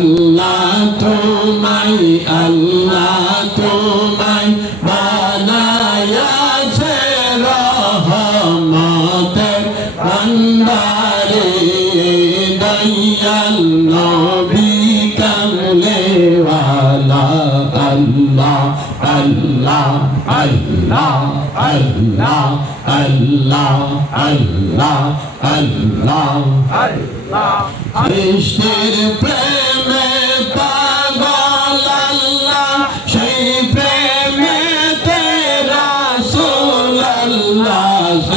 আল্লাহ তোমায় আল্লাহ তোমায় বানায়াছে রহমতের ভান্ডারে। দয়াল নবী কামলে ওয়ালা আল্লাহ আল্লাহ আল্লাহ আল্লাহ আল্লাহ আল্লাহ আল্লাহ। সৃষ্টির প্রেমে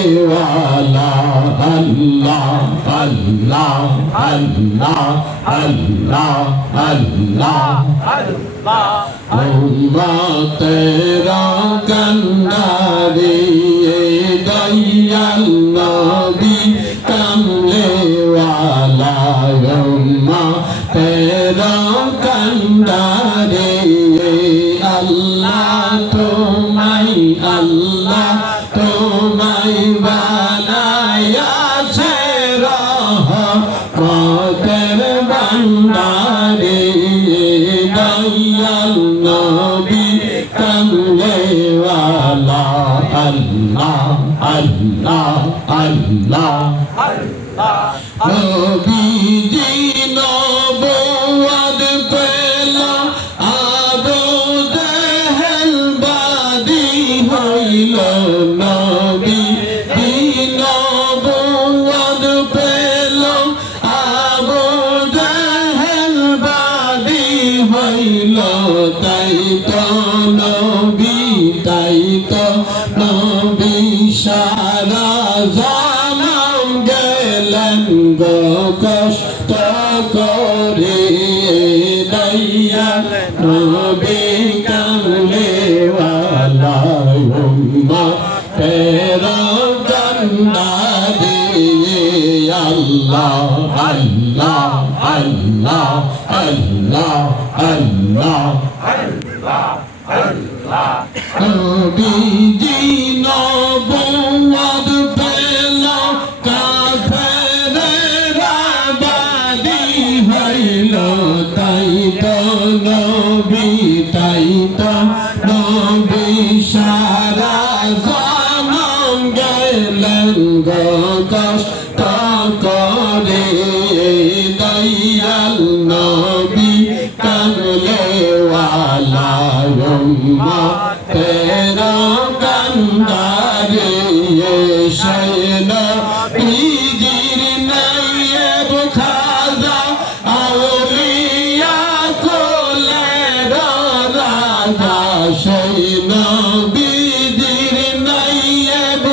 কামলে ওয়ালা আল্লাহ আল্লাহ আল্লাহ আল্লাহ আল্লাহ উম্মতেরা কান্নারে দয়াল। নবী আল্লাহ আল্লাহ আল্লাহ নবীজি নবুয়াদ পেল আবু জাহেল বাদী হইল নবী নবুয়াদ পেল আবু তাই তো জানাম গেলেন গো কষ্ট করে দইয়া নবী কামলে ওয়ালা উম্মা তেরা কান্দারে আল্লাহ আল্লাহ আল্লাহ আল্লাহ আল্লাহ। নবীজি নবী তাই তো নবী সারা জানাম গেলেন কষ্ট করে দয়াল নবী কামলে ওয়ালা উম্মা তেরা কান্দারে শৈল রাজা শৈল বীজির নাইব